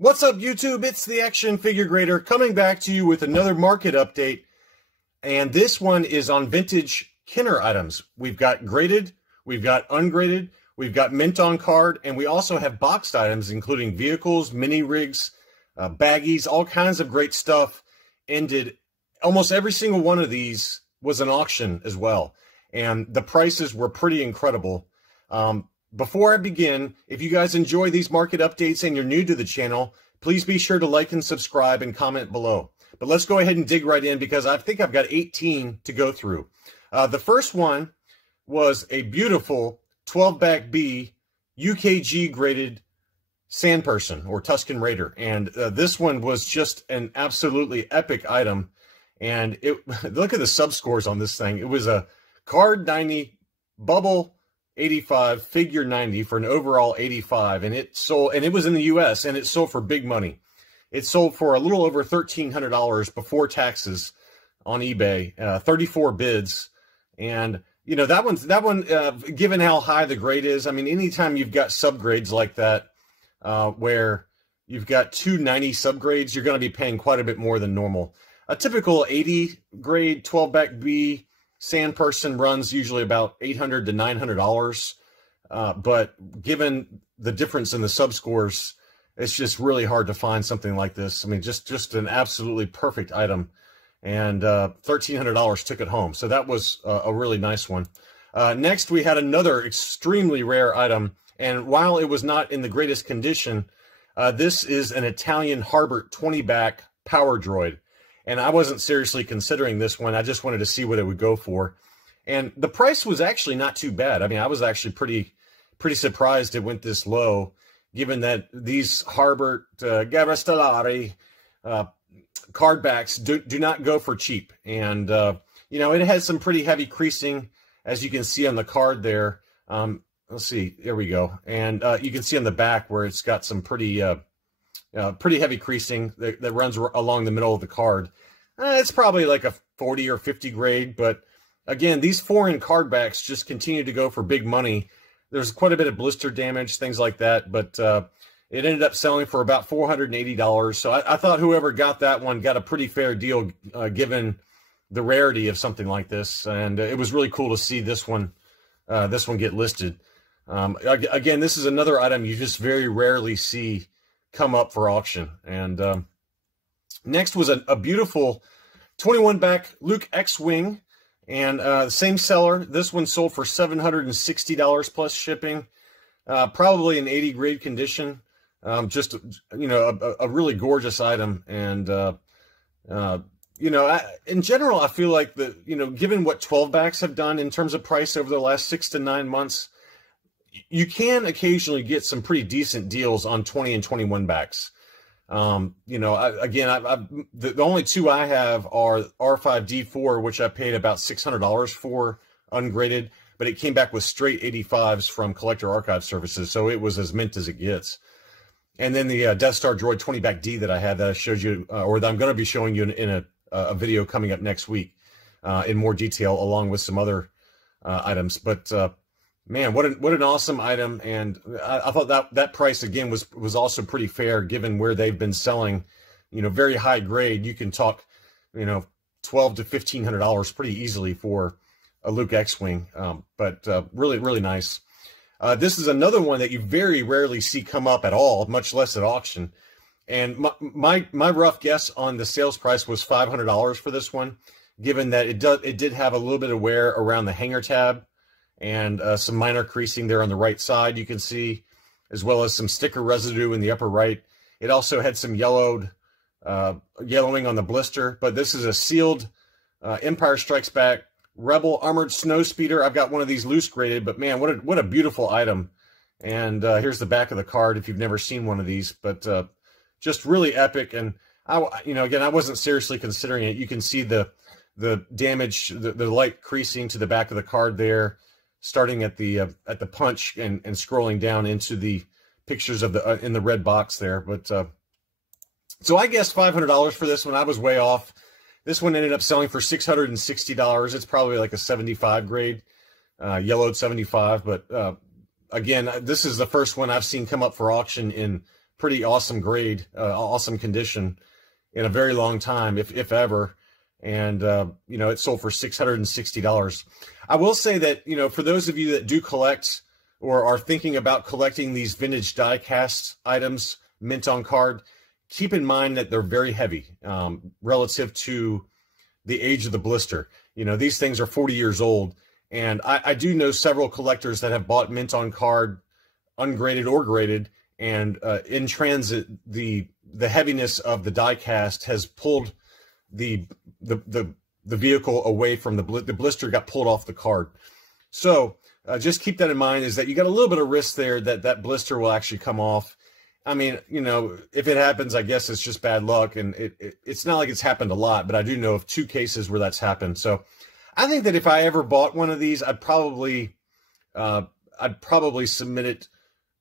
What's up, YouTube? It's the Action Figure Grader coming back to you with another market update. And this one is on vintage Kenner items. We've got graded, we've got ungraded, we've got mint on card, and we also have boxed items, including vehicles, mini rigs, baggies, all kinds of great stuff. Almost every single one of these was an auction as well. And the prices were pretty incredible. Before I begin, if you guys enjoy these market updates and you're new to the channel, please be sure to like and subscribe and comment below. But let's go ahead and dig right in because I think I've got 18 to go through. The first one was a beautiful 12-back B UKG graded Sandperson or Tusken Raider. And this one was just an absolutely epic item. And look at the subscores on this thing. It was a card 90, bubble 85, figure 90 for an overall 85, and it sold, and it was in the US, and it sold for big money. It sold for a little over $1,300 before taxes on eBay, 34 bids. And you know, that one, given how high the grade is, I mean, anytime you've got subgrades like that, where you've got 290 subgrades, you're going to be paying quite a bit more than normal. A typical 80 grade 12-back B Sandperson runs usually about $800 to $900, but given the difference in the subscores, it's just really hard to find something like this. I mean, just an absolutely perfect item, and $1,300 took it home. So that was a really nice one. Next, we had another extremely rare item, and while it was not in the greatest condition, this is an Italian Harbert 20-back power droid. And I wasn't seriously considering this one. I just wanted to see what it would go for. And the price was actually not too bad. I mean, I was actually pretty surprised it went this low, given that these Harbert Gavastellari card backs do not go for cheap. And, you know, it has some pretty heavy creasing, as you can see on the card there. Let's see, there we go. And you can see on the back where it's got some pretty heavy creasing that runs along the middle of the card. It's probably like a 40 or 50 grade, but again, these foreign card backs just continue to go for big money. There's quite a bit of blister damage, things like that, but it ended up selling for about $480. So I thought whoever got that one got a pretty fair deal, given the rarity of something like this, and it was really cool to see this one get listed. Again, this is another item you just very rarely see come up for auction. And next was a beautiful 21-back Luke X-Wing, and same seller. This one sold for $760 plus shipping, probably in 80 grade condition. Just, you know, a really gorgeous item. And you know, in general, I feel like you know, given what 12-backs have done in terms of price over the last 6 to 9 months, you can occasionally get some pretty decent deals on 20 and 21 backs. You know, the only two I have are R5D4, which I paid about $600 for ungraded, but it came back with straight 85s from Collector Archive Services, so it was as mint as it gets. And then the Death Star Droid 20-back D that I had that I showed you, or that I'm going to be showing you in a video coming up next week in more detail, along with some other items. But man, what an awesome item. And I thought that price again was also pretty fair, given where they've been selling, you know, very high grade. You can talk, you know, $1,200 to $1,500 pretty easily for a Luke X-Wing. But really, really nice. This is another one that you very rarely see come up at all, much less at auction. And my rough guess on the sales price was $500 for this one, given that it did have a little bit of wear around the hanger tab, and some minor creasing there on the right side, you can see, as well as some sticker residue in the upper right. It also had some yellowing on the blister, but this is a sealed Empire Strikes Back Rebel Armored Snowspeeder. I've got one of these loose graded, but man, what a beautiful item. And here's the back of the card if you've never seen one of these, but just really epic. And you know, again, I wasn't seriously considering it. You can see the damage, the light creasing to the back of the card there, starting at the punch and scrolling down into the pictures of the in the red box there. But so I guessed $500 for this one. I was way off. This one ended up selling for $660. It's probably like a 75 grade, yellowed 75. But again, this is the first one I've seen come up for auction in pretty awesome grade, awesome condition in a very long time, if ever. And, you know, it sold for $660. I will say that, you know, for those of you that do collect or are thinking about collecting these vintage die-cast items, mint on card, keep in mind that they're very heavy relative to the age of the blister. You know, these things are 40 years old. And I do know several collectors that have bought mint on card, ungraded or graded, and in transit, the heaviness of the die cast has pulled the vehicle away from the blister, got pulled off the card. So just keep that in mind, is that you got a little bit of risk there that blister will actually come off. I mean, you know, if it happens, I guess it's just bad luck, and it's not like it's happened a lot, but I do know of 2 cases where that's happened. So I think that if I ever bought one of these, I'd probably submit it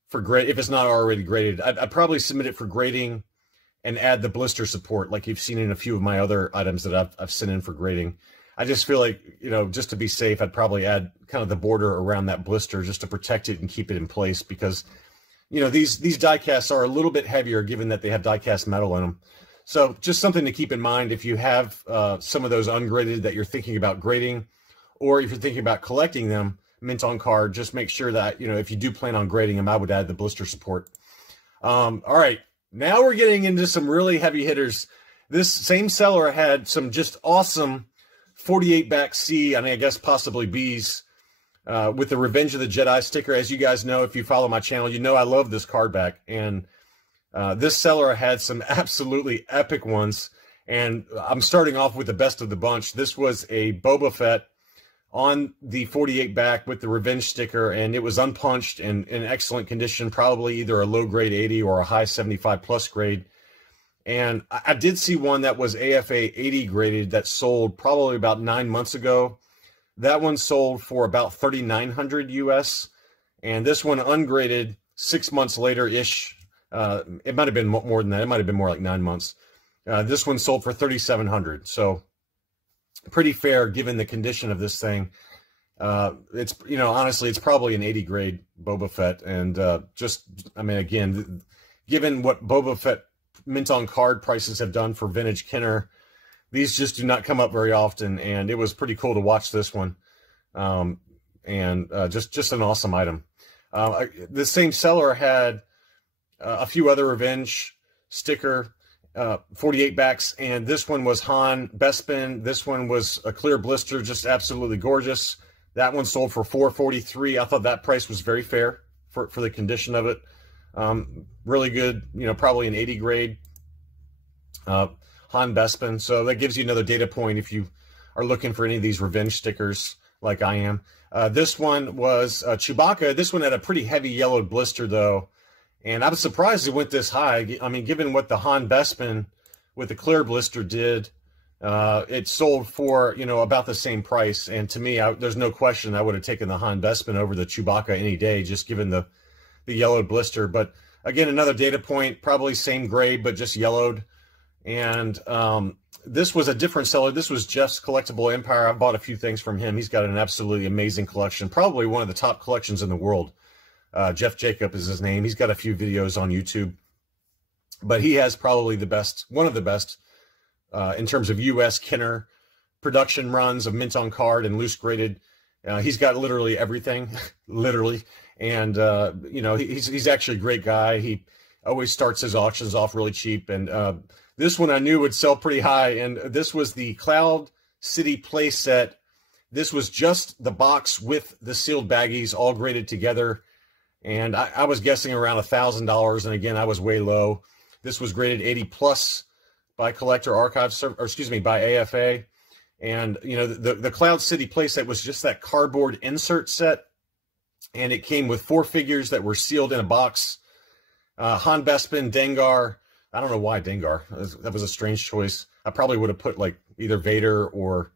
for grade. If it's not already graded, I'd probably submit it for grading and add the blister support, like you've seen in a few of my other items that I've sent in for grading. I just feel like, you know, just to be safe, I'd probably add kind of the border around that blister just to protect it and keep it in place, because, you know, these die casts are a little bit heavier given that they have die cast metal in them. So just something to keep in mind if you have some of those ungraded that you're thinking about grading, or if you're thinking about collecting them mint on card, just make sure that, you know, if you do plan on grading them, I would add the blister support. All right, now we're getting into some really heavy hitters. This same seller had some just awesome 48 back C, and I guess possibly Bs, with the Revenge of the Jedi sticker. As you guys know, if you follow my channel, you know I love this card back, and this seller had some absolutely epic ones, and I'm starting off with the best of the bunch. This was a Boba Fett on the 48 back with the Revenge sticker, and it was unpunched and in excellent condition, probably either a low grade 80 or a high 75 plus grade. And I did see one that was AFA 80 graded that sold probably about 9 months ago. That one sold for about $3,900 US, and this one ungraded 6 months later-ish. It might have been more than that. It might have been more like 9 months. This one sold for $3,700. So pretty fair given the condition of this thing. It's, you know, honestly, it's probably an 80 grade Boba Fett. And just, I mean, again, given what Boba Fett mint on card prices have done for vintage Kenner, these just do not come up very often. And it was pretty cool to watch this one. Just an awesome item. The same seller had a few other Revenge sticker 48 backs, and this one was Han Bespin. This one was a clear blister, just absolutely gorgeous. That one sold for $443. I thought that price was very fair for the condition of it. Really good, you know, probably an 80 grade Han Bespin. So that gives you another data point if you are looking for any of these Revenge stickers like I am. This one was Chewbacca. This one had a pretty heavy yellowed blister though, and I was surprised it went this high. I mean, given what the Han Bespin with the clear blister did, it sold for, you know, about the same price. And to me, there's no question I would have taken the Han Bespin over the Chewbacca any day, just given the yellowed blister. But again, another data point, probably same grade, but just yellowed. And this was a different seller. This was Jeff's Collectible Empire. I bought a few things from him. He's got an absolutely amazing collection, probably one of the top collections in the world. Jeff Jacob is his name. He's got a few videos on YouTube, but he has probably the best, one of the best in terms of U.S. Kenner production runs of mint on card and loose graded. He's got literally everything, literally. And, you know, he's actually a great guy. He always starts his auctions off really cheap. And this one I knew would sell pretty high. And this was the Cloud City Playset. This was just the box with the sealed baggies all graded together. And I was guessing around $1,000. And again, I was way low. This was graded 80 plus by Collector Archives, or excuse me, by AFA. And, you know, the Cloud City playset was just that cardboard insert set. And it came with 4 figures that were sealed in a box. Han Bespin, Dengar. I don't know why Dengar. That was a strange choice. I probably would have put like either Vader or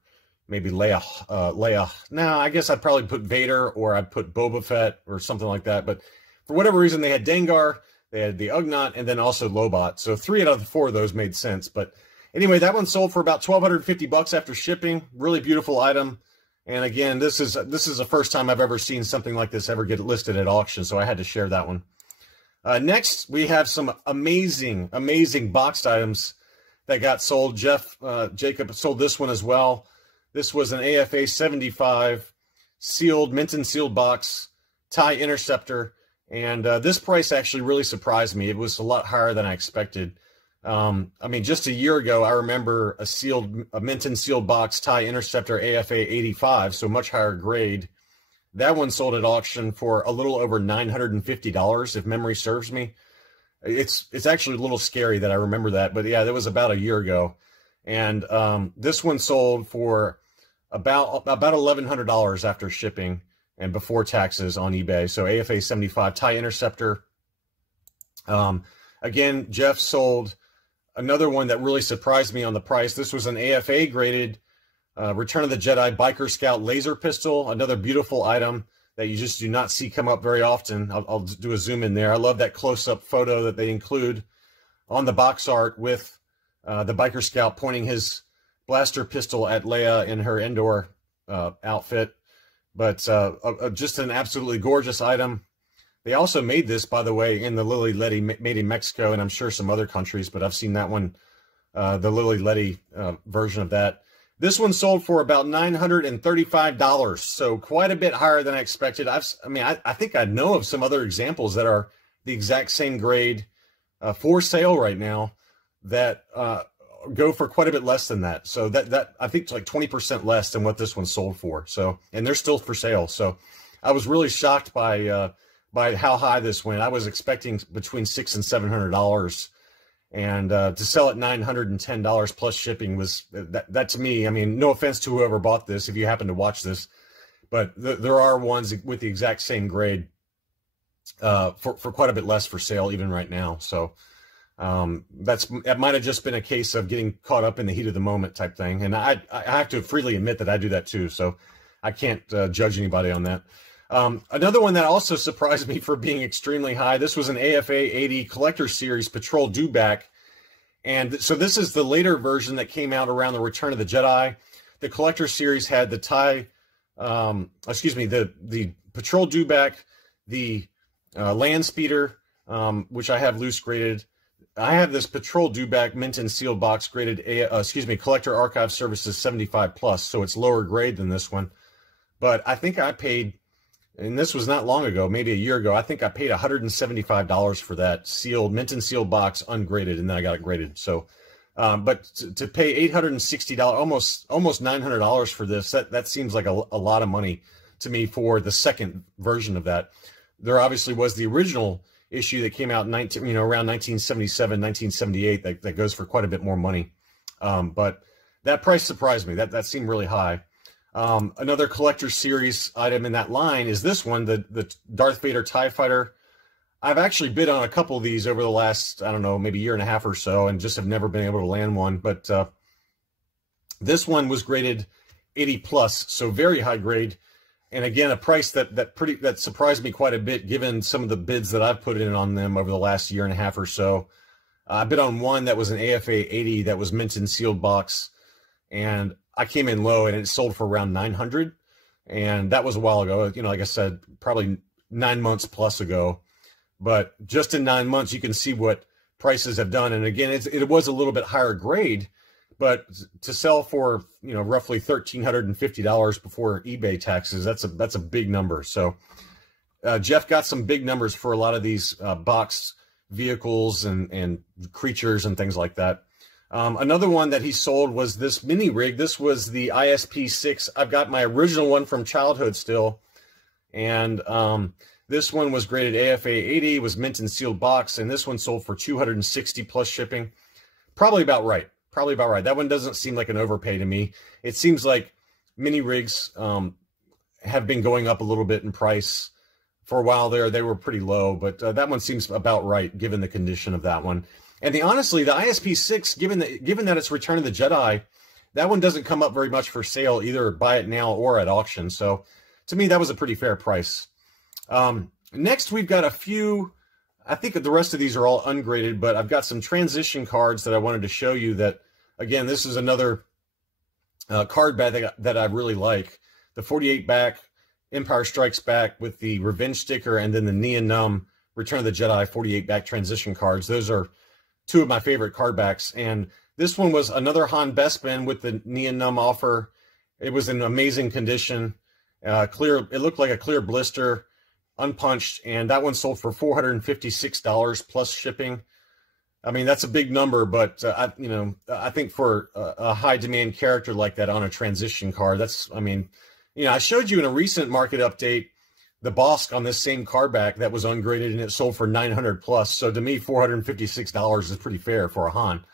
maybe Leia. No, I guess I'd probably put Vader, or I'd put Boba Fett or something like that. But for whatever reason, they had Dengar, they had the Ugnaught, and then also Lobot. So 3 out of the 4 of those made sense. But anyway, that one sold for about $1,250 after shipping. Really beautiful item. And again, this is the first time I've ever seen something like this ever get listed at auction, so I had to share that one. Next, we have some amazing, amazing boxed items that got sold. Jacob sold this one as well. This was an AFA 75 sealed, mint and sealed box, TIE Interceptor. And this price actually really surprised me. It was a lot higher than I expected. I mean, just a year ago, I remember a mint and sealed box TIE Interceptor AFA 85, so much higher grade. That one sold at auction for a little over $950, if memory serves me. It's actually a little scary that I remember that, but yeah, that was about a year ago. And this one sold for about $1,100 after shipping and before taxes on eBay. So AFA 75 TIE Interceptor. Again, Jeff sold another one that really surprised me on the price. This was an AFA graded Return of the Jedi Biker Scout laser pistol, another beautiful item that you just do not see come up very often. I'll do a zoom in there. I love that close-up photo that they include on the box art with the Biker Scout pointing his blaster pistol at Leia in her Endor outfit. But just an absolutely gorgeous item. They also made this, by the way, in the Lily Letty, made in Mexico, and I'm sure some other countries, but I've seen that one, the Lily Letty version of that. This one sold for about $935, so quite a bit higher than I expected. I think I know of some other examples that are the exact same grade for sale right now that go for quite a bit less than that. So that I think it's like 20% less than what this one sold for. So, and they're still for sale. So I was really shocked by how high this went. I was expecting between $600 and $700. And to sell at $910 plus shipping was that to me. I mean, no offense to whoever bought this, if you happen to watch this, but there are ones with the exact same grade for quite a bit less for sale even right now. So that might have just been a case of getting caught up in the heat of the moment type thing. And I have to freely admit that I do that too. So I can't judge anybody on that. Another one that also surprised me for being extremely high. This was an AFA 80 Collector Series Patrol Dewback. And so this is the later version that came out around the Return of the Jedi. The Collector Series had the the Patrol Dewback, the Land Speeder, which I have loose graded. I have this Patrol Dewback mint and sealed box graded, Collector Archive Services 75 plus. So it's lower grade than this one. But I think I paid, and this was not long ago, maybe a year ago, I think I paid $175 for that sealed, mint and sealed box, ungraded, and then I got it graded. So, but to pay $860, almost $900 for this, that seems like a lot of money to me for the second version of that. There obviously was the original issue that came out around 1977, 1978 that goes for quite a bit more money. But that price surprised me. That seemed really high. Another Collector Series item in that line is this one, the Darth Vader TIE Fighter. I've actually bid on a couple of these over the last, I don't know, maybe year and a half or so, and just have never been able to land one. But this one was graded 80 plus, so very high grade. And again, a price that surprised me quite a bit, given some of the bids that I've put in on them over the last year and a half or so. I bid on one that was an AFA 80 that was mint and sealed box, and I came in low, and it sold for around $900, and that was a while ago. You know, like I said, probably 9 months plus ago. But just in 9 months, you can see what prices have done. And again, it was a little bit higher grade, but to sell for roughly $1,350 before eBay taxes, that's a big number. So Jeff got some big numbers for a lot of these boxed vehicles and creatures and things like that. Another one that he sold was this mini rig. This was the ISP-6. I've got my original one from childhood still. And this one was graded AFA 80, was mint and sealed box. And this one sold for $260 plus shipping. Probably about right. Probably about right. That one doesn't seem like an overpay to me. It seems like mini rigs have been going up a little bit in price. For a while there, they were pretty low. But that one seems about right, given the condition of that one. And honestly, the ISP-6, given that it's Return of the Jedi, that one doesn't come up very much for sale, either buy it now or at auction. So to me, that was a pretty fair price. Next, we've got a few, I think the rest of these are all ungraded, but I've got some transition cards that I wanted to show you that, again, this is another card bag that I really like. The 48 back, Empire Strikes Back with the Revenge sticker, and then the Nia Num Return of the Jedi 48 back transition cards. Those are two of my favorite card backs. And this one was another Han Bespin with the Neon Numb offer. It was in amazing condition. Clear. It looked like a clear blister, unpunched, and that one sold for $456 plus shipping. I mean, that's a big number, but I think for a high demand character like that on a transition card, that's, I mean, I showed you in a recent market update the Bosk on this same card back that was ungraded and it sold for $900 plus. So to me, $456 is pretty fair for a Han.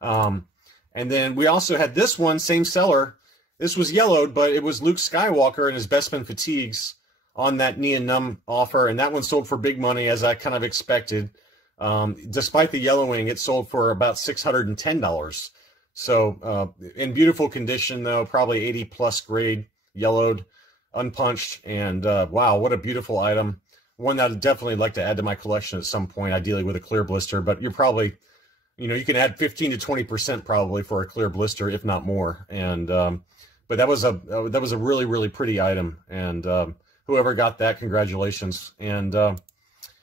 And then we also had this one, same seller. This was yellowed, but it was Luke Skywalker and his Bespin Fatigues on that Neon Numb offer, and that one sold for big money, as I kind of expected. Despite the yellowing, it sold for about $610. So in beautiful condition, though, probably 80 plus grade, yellowed, unpunched, and wow, what a beautiful item. One that I'd definitely like to add to my collection at some point, ideally with a clear blister, but you're probably, you can add 15 to 20% probably for a clear blister, if not more. And but that was a really, really pretty item, and whoever got that, congratulations. And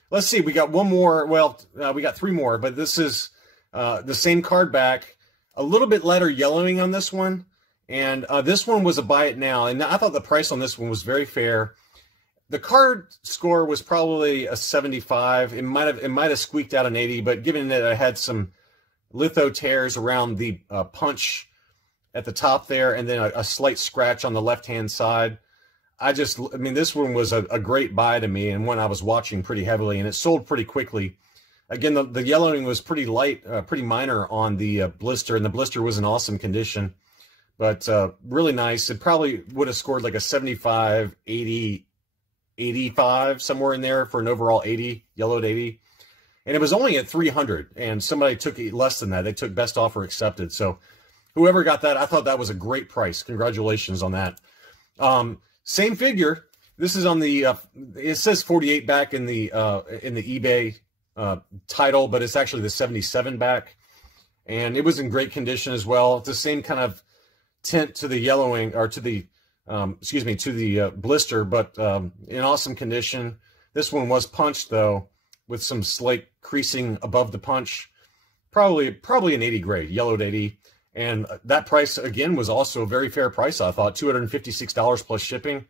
let's see, we got one more. Well, we got three more, but this is the same card back, a little bit lighter yellowing on this one. And this one was a buy it now. And I thought the price on this one was very fair. The card score was probably a 75. It might have squeaked out an 80, but given that I had some litho tears around the punch at the top there, and then a slight scratch on the left-hand side, I mean, this one was a great buy to me, and one I was watching pretty heavily, and it sold pretty quickly. Again, the yellowing was pretty light, pretty minor on the blister, and the blister was in awesome condition, but really nice. It probably would have scored like a 75, 80, 85, somewhere in there for an overall 80, yellowed 80. And it was only at 300, and somebody took less than that. They took best offer accepted. So whoever got that, I thought that was a great price. Congratulations on that. Same figure. This is on the, it says 48 back in the eBay title, but it's actually the 77 back. And it was in great condition as well. It's the same kind of tint to the yellowing, or to the, to the blister, but in awesome condition. This one was punched, though, with some slight creasing above the punch. Probably an 80 grade, yellowed 80. And that price, again, was also a very fair price, I thought, $256 plus shipping.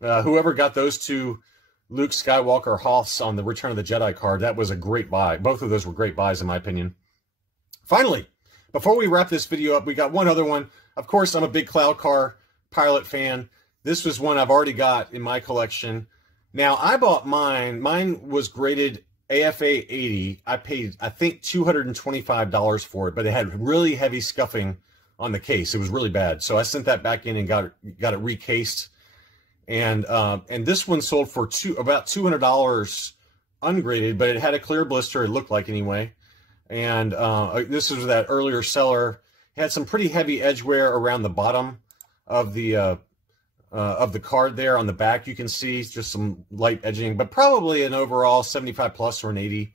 Whoever got those two Luke Skywalker Hoths on the Return of the Jedi card, that was a great buy. Both of those were great buys, in my opinion. Finally, before we wrap this video up, we got one other one. Of course, I'm a big Cloud Car pilot fan. This was one I've already got in my collection. Now, I bought mine. Mine was graded AFA 80. I paid, I think, $225 for it, but it had really heavy scuffing on the case. It was really bad. So I sent that back in and got it recased. And this one sold for about $200 ungraded, but it had a clear blister, it looked like, anyway. And this was that earlier seller. It had some pretty heavy edge wear around the bottom of the card there. On the back, you can see just some light edging, but probably an overall 75 plus or an 80.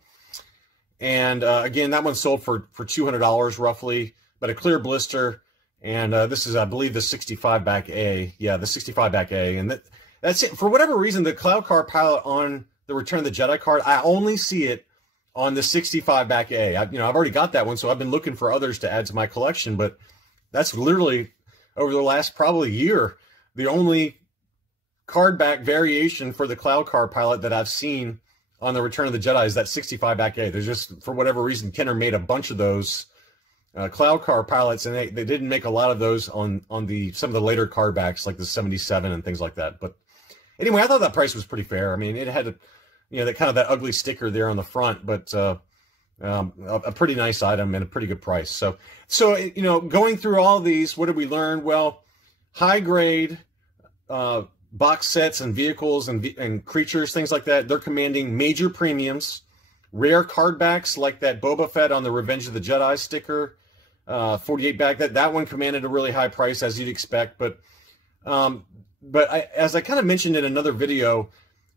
And again, that one sold for $200 roughly, but a clear blister. And this is, I believe, the 65 back A. Yeah, the 65 back A. And that's it. For whatever reason, the Cloud Car Pilot on the Return of the Jedi card, I only see it on the 65 back A. I've already got that one, so I've been looking for others to add to my collection, but that's literally, over the last probably year, the only card back variation for the Cloud Car Pilot that I've seen on the Return of the Jedi is that 65 back A. There's just, for whatever reason, Kenner made a bunch of those Cloud Car Pilots, and they didn't make a lot of those on some of the later card backs, like the 77 and things like that. But anyway, I thought that price was pretty fair. I mean, it had that kind of that ugly sticker there on the front, but a pretty nice item and a pretty good price. So going through all these, what did we learn? Well, high grade box sets and vehicles and creatures, things like that, they're commanding major premiums. Rare card backs like that Boba Fett on the Revenge of the Jedi sticker, 48 back, that one commanded a really high price, as you'd expect. But as I kind of mentioned in another video,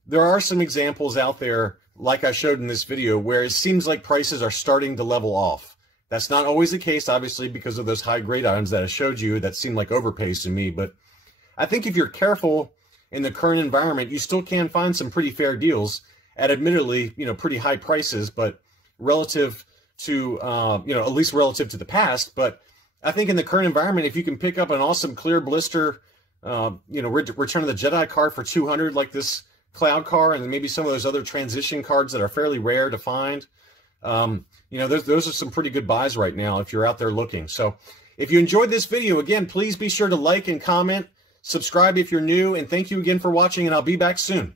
there are some examples out there, like I showed in this video, where it seems like prices are starting to level off. That's not always the case, obviously, because of those high-grade items that I showed you that seem like overpays to me. But I think if you're careful in the current environment, you still can find some pretty fair deals. at admittedly, pretty high prices, but relative to, at least relative to the past. But I think in the current environment, if you can pick up an awesome clear blister, Return of the Jedi card for 200, like this Cloud card, and maybe some of those other transition cards that are fairly rare to find, those are some pretty good buys right now if you're out there looking. So if you enjoyed this video, again, please be sure to like and comment, subscribe if you're new, and thank you again for watching, and I'll be back soon.